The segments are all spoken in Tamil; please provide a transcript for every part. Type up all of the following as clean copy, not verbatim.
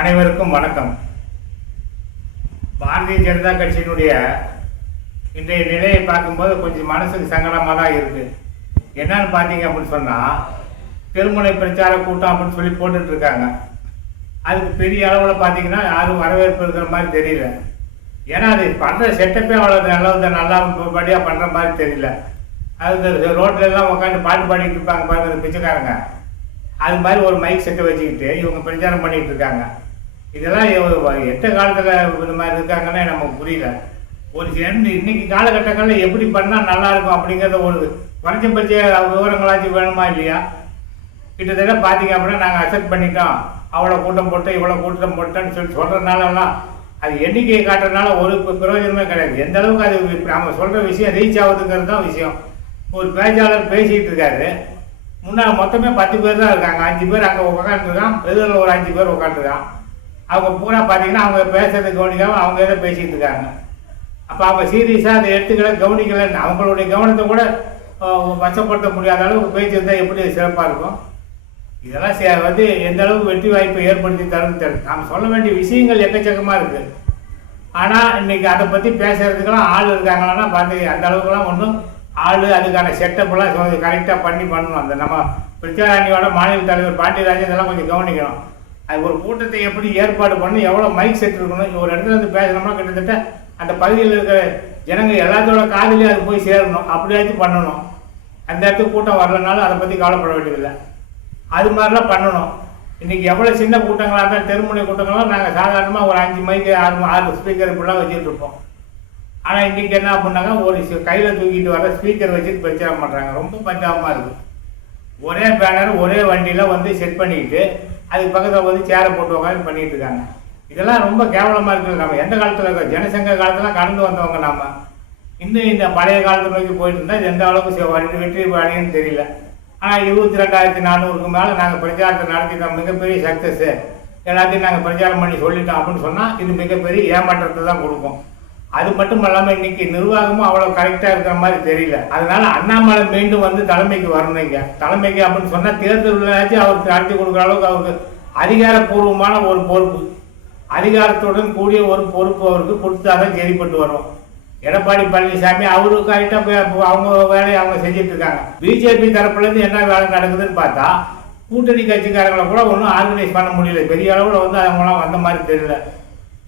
அனைவருக்கும் வணக்கம். பாரதிய ஜனதா கட்சியினுடைய இன்றைய நிலையை பார்க்கும்போது கொஞ்சம் மனசுக்கு சங்கடமாக தான் இருக்குது. என்னன்னு பார்த்தீங்க அப்படின்னு சொன்னால், திருமுனை பிரச்சார கூட்டம் அப்படின்னு சொல்லி போட்டுட்டு இருக்காங்க. அதுக்கு பெரிய அளவில் பார்த்தீங்கன்னா யாரும் வரவேற்பு இருக்கிற மாதிரி தெரியல. ஏன்னா அது பண்ணுற செட்டப்பே அவ்வளோ நல்லபடியாக பண்ணுற மாதிரி தெரியல. அது ரோட்லெல்லாம் உட்காந்து பாட்டு பாடிட்டு இருப்பாங்க பாருங்க பிச்சைக்காரங்க. அது மாதிரி ஒரு மைக் செட்டை வச்சுக்கிட்டு இவங்க பிரச்சாரம் பண்ணிகிட்டு இருக்காங்க. இதெல்லாம் எந்த காலத்தில் இந்த மாதிரி இருக்காங்கன்னு நமக்கு புரியல. ஒரு இன்னைக்கு காலகட்டங்களில் எப்படி பண்ணால் நல்லாயிருக்கும் அப்படிங்கிறத ஒரு குறைஞ்சபட்ச விவரங்களாச்சும் வேணுமா இல்லையா? கிட்டத்தட்ட பார்த்தீங்க அப்படின்னா நாங்கள் அக்செப்ட் பண்ணிட்டோம், அவ்வளோ கூட்டம் போட்டு இவ்வளோ கூட்டம் போட்டோன்னு சொல்லி சொல்கிறதுனாலலாம் அது எண்ணிக்கையை காட்டுறதுனால ஒரு பிரயோஜனமே கிடையாது. எந்த அளவுக்கு அது நம்ம சொல்கிற விஷயம் ரீச் ஆகுதுங்கிறது தான் விஷயம். ஒரு பேச்சாளர் பேசிகிட்டு இருக்காரு, முன்னாள் மொத்தமே 10 பேர் தான் இருக்காங்க. 5 பேர் அங்கே உட்காந்துருக்கான், எதிரில் ஒரு 5 பேர் உட்காந்துருக்கான். அவங்க பூரா பார்த்தீங்கன்னா அவங்க பேசுறது கவனிக்காமல் அவங்க எதை பேசிகிட்டு இருக்காங்க. அப்போ அவங்க சீரியஸாக அதை எடுத்துக்கல, கவனிக்கலன்னு அவங்களுடைய கவனத்தை கூட வசப்படுத்த முடியாத அளவுக்கு பேச்சு இருந்தால் எப்படி சிறப்பாக இருக்கும்? இதெல்லாம் வந்து எந்த அளவுக்கு வெற்றி வாய்ப்பை ஏற்படுத்தி தரும்னு தெரியும். நாம் சொல்ல வேண்டிய விஷயங்கள் எக்கச்சக்கமாக இருக்குது. ஆனால் இன்றைக்கி அதை பற்றி பேசுகிறதுக்கெல்லாம் ஆள் இருக்காங்களான்னா பார்த்து அந்த அளவுக்குலாம் ஒன்றும் ஆள் அதுக்கான செட்டப்லாம் கரெக்டாக பண்ணணும். அந்த நம்ம பிரச்சாரணியோட மாநில தலைவர் பாண்டியராஜன் இதெல்லாம் கொஞ்சம் கவனிக்கணும். அது ஒரு கூட்டத்தை எப்படி ஏற்பாடு பண்ணணும், எவ்வளோ மைக் செட் இருக்கணும். ஒரு இடத்துல இருந்து பேசணும்னா கிட்டத்தட்ட அந்த பகுதியில் இருக்கிற ஜனங்க எல்லாத்தோட காதிலையும் அது போய் சேரணும். அப்படியாச்சும் பண்ணணும். அந்த இடத்துக்கு கூட்டம் வரலனாலும் அதை பற்றி கவலைப்பட வேண்டியதில்லை. அது மாதிரிலாம் பண்ணணும். இன்றைக்கி எவ்வளோ சின்ன கூட்டங்களாக இருந்தாலும் தெருமுனை கூட்டங்கள்லாம் நாங்கள் சாதாரணமாக ஒரு 5 மைக்கு 6 ஸ்பீக்கர் இப்படிலாம் வச்சுட்டு இருப்போம். ஆனால் இன்றைக்கி என்ன பண்ணாங்க, ஒரு கையில் தூக்கிட்டு வர ஸ்பீக்கர் வச்சுட்டு பிரச்சாரம் பண்ணுறாங்க. ரொம்ப பஞ்சாபமாக இருக்குது. ஒரே பேனர் ஒரே வண்டியில் வந்து செட் பண்ணிக்கிட்டு அதுக்கு பக்கத்தில் வந்து சேரை போட்டு உட்காந்து பண்ணிகிட்டு இருக்காங்க. இதெல்லாம் ரொம்ப கேவலமாக இருக்குது. நம்ம எந்த காலத்தில் இருக்க ஜனசங்க காலத்தில் கடந்து வந்தவங்க நாம் இன்னும் இந்த பழைய காலத்தை நோக்கி போயிட்டு இருந்தால் எந்த அளவுக்கு வெற்றி அடையுன்னு தெரியல. ஆனால் 22,400க்கு மேலே நாங்கள் பிரச்சாரத்தை நடத்திட்டோம், மிகப்பெரிய சக்ஸஸ்ஸு, எல்லாத்தையும் நாங்கள் பிரச்சாரம் பண்ணி சொல்லிட்டோம் அப்படின்னு சொன்னால் இது மிகப்பெரிய ஏமாற்றத்தை தான் கொடுக்கும். அது மட்டும் இல்லாமல் இன்னைக்கு நிர்வாகமும் அவ்வளோ கரெக்டாக இருக்கிற மாதிரி தெரியல. அதனால அண்ணாமலை மீண்டும் வந்து தலைமைக்கு வரணுங்க. தலைமைக்கு அப்படின்னு சொன்னால் தேர்தலாச்சும் அவருக்கு நடத்தி கொடுக்குற அளவுக்கு அவருக்கு அதிகாரப்பூர்வமான ஒரு பொறுப்பு, அதிகாரத்துடன் கூடிய ஒரு பொறுப்பு அவருக்கு கொடுத்தாதான் சரிப்பட்டு வரும். எடப்பாடி பழனிசாமி அவரு கரெக்டாக அவங்க வேலையை அவங்க செஞ்சுட்டு இருக்காங்க. பிஜேபி தரப்புலேருந்து என்ன வேலை நடக்குதுன்னு பார்த்தா கூட்டணி கட்சிக்காரங்களை கூட ஒன்றும் ஆர்கனைஸ் பண்ண முடியல. பெரிய அளவில் வந்து அவங்களாம் வந்த மாதிரி தெரியல.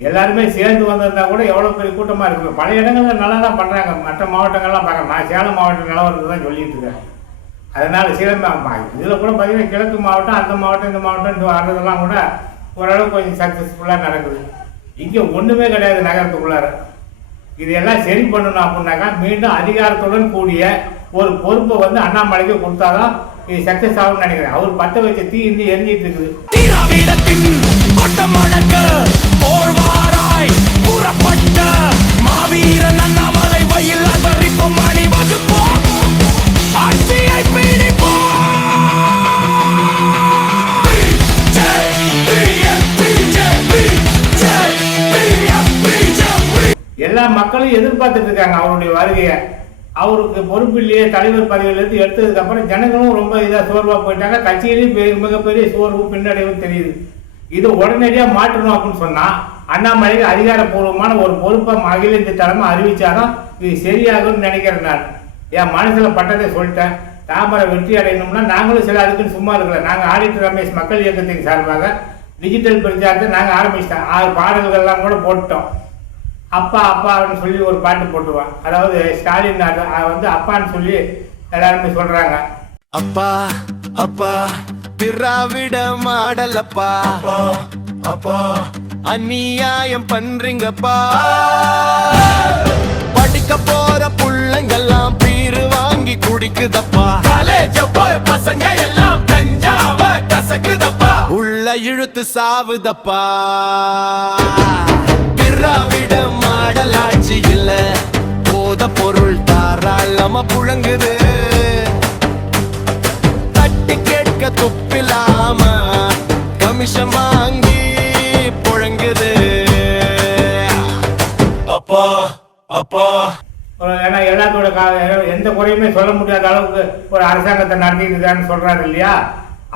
எல்லாருமே சேர்ந்து வந்திருந்தா கூட எவ்வளோ பெரிய கூட்டமாக இருக்குது. பல இடங்களில் நல்லா தான் பண்ணுறாங்க. மற்ற மாவட்டங்கள்லாம் பார்க்குறேன். நான் சேலம் மாவட்ட நிலவரத்தை தான் சொல்லிட்டு இருக்கேன். அதனால் இதில் கூட பார்த்தீங்கன்னா கிழக்கு மாவட்டம், அந்த மாவட்டம், இந்த மாவட்டம் வர்றதெல்லாம் கூட ஓரளவுக்கு கொஞ்சம் சக்ஸஸ்ஃபுல்லாக நடக்குது. இங்கே ஒன்றுமே கிடையாது நகரத்துக்குள்ளார. இதையெல்லாம் சரி பண்ணணும் அப்படின்னாக்கா மீண்டும் அதிகாரத்துடன் கூடிய ஒரு பொறுப்பை வந்து அண்ணாமலைக்கு கொடுத்தாதான் இது சக்ஸஸ் ஆகும்னு நினைக்கிறேன். அவர் பற்ற வச்ச தீ இன்னும் எரிஞ்சிட்டு இருக்குது. எல்லா மக்களும் எதிர்பார்த்துட்டு இருக்காங்க அவருடைய வருகையை. அவருக்கு பொறுப்பு இல்லையே, தலைவர் பதவியிலிருந்து எடுத்ததுக்கு அப்புறம் ஜனங்களும் ரொம்ப இதாக சோர்வாக போயிட்டாங்க. கட்சியிலையும் மிகப்பெரிய சோர்வு பின்னடைவு தெரியுது. இது உடனடியாக மாற்றணும் அப்படின்னு சொன்னால் அண்ணாமலைக்கு அதிகாரப்பூர்வமான ஒரு பொறுப்பை அகில இந்திய தலைமை அறிவிச்சாதான் இது சரியாகும்னு நினைக்கிறேன். நான் என் மனசில் பட்டதை சொல்லிட்டேன். தாமரை வெற்றி அடையணும்னா நாங்களும் சில அதுக்குன்னு சும்மா இருக்கல. நாங்கள் ஆடிட்டர் ரமேஷ் மக்கள் இயக்கத்தின் சார்பாக டிஜிட்டல் பிரச்சாரத்தை நாங்கள் ஆரம்பிச்சிட்டோம். 6 பாடல்கள்லாம் கூட போட்டுட்டோம். அப்பா அப்பான்னு சொல்லி ஒரு பாட்டு போட்டுருவான். அதாவது ஸ்டாலின் வந்து அப்பான்னு சொல்லி எல்லாருமே சொல்றாங்க. அப்பா அப்பா திராவிட மாடலப்பா, அப்பா அநியாயம் பண்றீங்கப்பா, படிக்க போற புள்ளைங்கெல்லாம் பீரு வாங்கி குடிக்குதப்பா, காலேஜ் போய் பசங்க எல்லாம் கஞ்சாவ கசக்குதப்பா, உள்ள இழுத்து சாவுதப்பா. திராவிட மாடல் ஆட்சி இல்ல, போத பொருள் தாராளமா புழங்குது, தட்டி கேட்க துப்பில்லாம கமிஷன் வாங்கி புழங்குது. அப்பா அப்பா ஏன்னா எல்லாத்தோட எந்த குறையுமே சொல்ல முடியாத அளவுக்கு ஒரு அரசாங்கத்தை நடத்திட்டு இருக்கான்னு சொல்றாரு இல்லையா?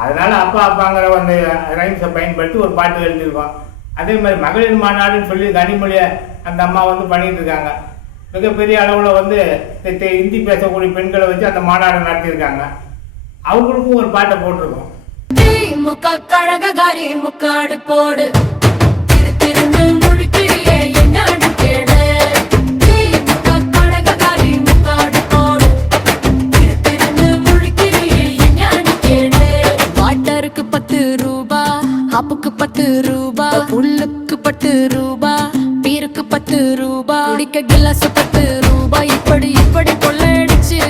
அதனால அப்பா அப்பாங்கிற அந்த ரைம்ஸை பயன்படுத்தி ஒரு பாட்டு எழுதியிருக்கோம். அதே மாதிரி மகளிர் மாநாடுன்னு சொல்லி கனிமொழியை அந்த அம்மா வந்து பண்ணிட்டு இருக்காங்க. மிகப்பெரிய அளவில் வந்து ஹிந்தி பேசக்கூடிய பெண்களை வச்சு அந்த மாநாடு நடத்தியிருக்காங்க. அவங்களுக்கும் ஒரு பாட்டை போட்டிருக்கோம். கழககாரி முக்காடு போடு திருத்திருந்து முழுக்கிறியே என்னடு கேடு கழககாரி முக்காடு போடு திருத்திருந்து முழுக்கிறியே என்னடு கேடு வாட்டருக்கு 10 ரூபா ஆப்புக்கு 10 ரூபா புல்லுக்கு 10 ரூபா பீருக்கு 10 ரூபா குடிக்க கிளாஸ் 10 ரூபா இப்படி இப்படி கொள்ளடிச்சு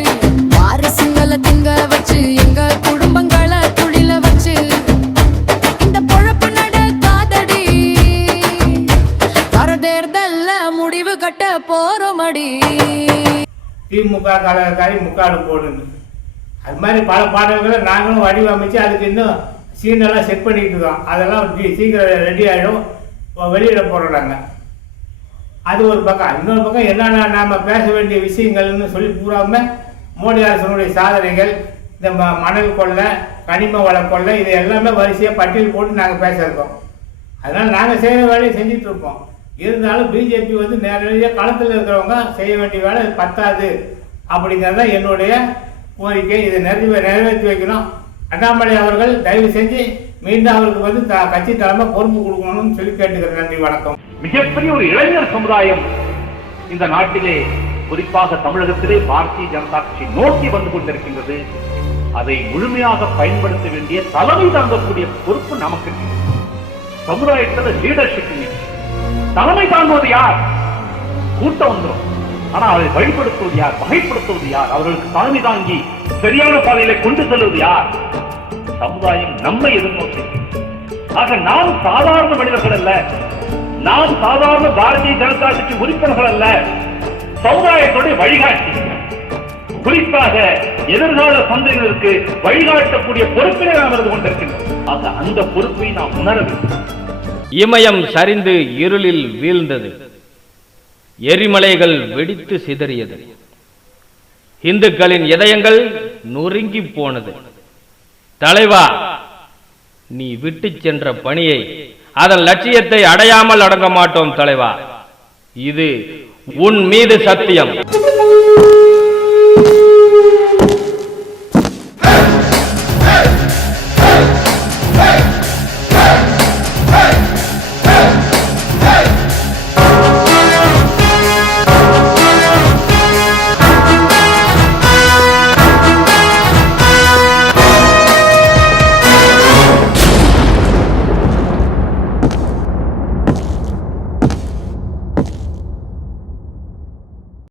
வாரிசுங்களை திங்க வச்சு எங்க குடும்பங்களை துளில வச்சு இந்த பொழப்பு நடக்காதடி வரதேர்தல்ல முடிவு கட்ட போறோமடி. திமுக கழகக்காரி முக்காடு போடுன்னு அது மாதிரி பல பாடல்களை நாங்களும் வடிவமைச்சு அதுக்கு இன்னும் சீனெல்லாம் செட் பண்ணிட்டு இருக்கோம். அதெல்லாம் சீக்கிரம் ரெடி ஆகிடும், வெளியிட போகிறோம் நாங்கள். அது ஒரு பக்கம். இன்னொரு பக்கம் என்னென்ன நாம் பேச வேண்டிய விஷயங்கள்னு சொல்லி பூராம மோடி அரசனுடைய சாதனைகள், இந்த மணல் கொள்ளை, கனிம வள கொள்ளை, இது எல்லாமே வரிசையாக பட்டியல் போட்டு நாங்கள் பேச இருக்கோம். அதனால் நாங்கள் செய்கிற வேலையை செஞ்சுட்டு இருப்போம். இருந்தாலும் பிஜேபி வந்து நேரடியாக களத்தில் இருக்கிறவங்க செய்ய வேண்டிய வேலை பத்தாது அப்படிங்கிறது தான் என்னுடைய கோரிக்கை. இதை நிறைவேற்றி வைக்கணும். அண்ணாமலை அவர்கள் தயவு செஞ்சு மீண்டும் அவருக்கு வந்து கட்சி தலைமை பொறுப்பு கொடுக்கணும்னு சொல்லி கேட்டுக்கிறேன். நன்றி, வணக்கம். மிகப்பெரிய ஒரு இளைஞர் சமுதாயம் இந்த நாட்டிலே, குறிப்பாக தமிழகத்திலே பாரதிய ஜனதா கட்சி நோக்கி வந்து கொண்டிருக்கின்றது. அதை முழுமையாக பயன்படுத்த வேண்டிய தலைமை தாங்கக்கூடிய பொறுப்பு நமக்கு. சமுதாயத்தில் லீடர்ஷிப் தலைமை தாங்குவது யார்? கூட்டம் வந்துடும். ஆனா அதை வழிபடுத்துவது யார்? வகைப்படுத்துவது யார்? அவர்களுக்கு தலைமை தாங்கி சரியான பாதையில கொண்டு செல்வது யார்? சமுதாயம் நம்மை எதிர்நோக்கி. ஆக நாம் சாதாரண மனிதர்கள் அல்ல, நாம் சாதாரண பாரதிய ஜனதா கட்சி உறுப்பினர்கள் அல்ல, சமுதாயத்துடைய வழிகாட்டி. குறிப்பாக எதிர்கால சந்ததியினருக்கு வழிகாட்டக்கூடிய பொறுப்பினை நாம் இருந்து கொண்டிருக்கின்றோம். ஆக அந்த பொறுப்பை நாம் உணர வேண்டும். இமயம் சரிந்து இருளில் வீழ்ந்தது, எரிமலைகள் வெடித்து சிதறியது, இந்துக்களின் இதயங்கள் நொறுங்கி போனது. தலைவா, நீ விட்டு சென்ற பணியை, அதன் லட்சியத்தை அடையாமல் அடங்க மாட்டோம் தலைவா. இது உன் மீது சத்தியம்.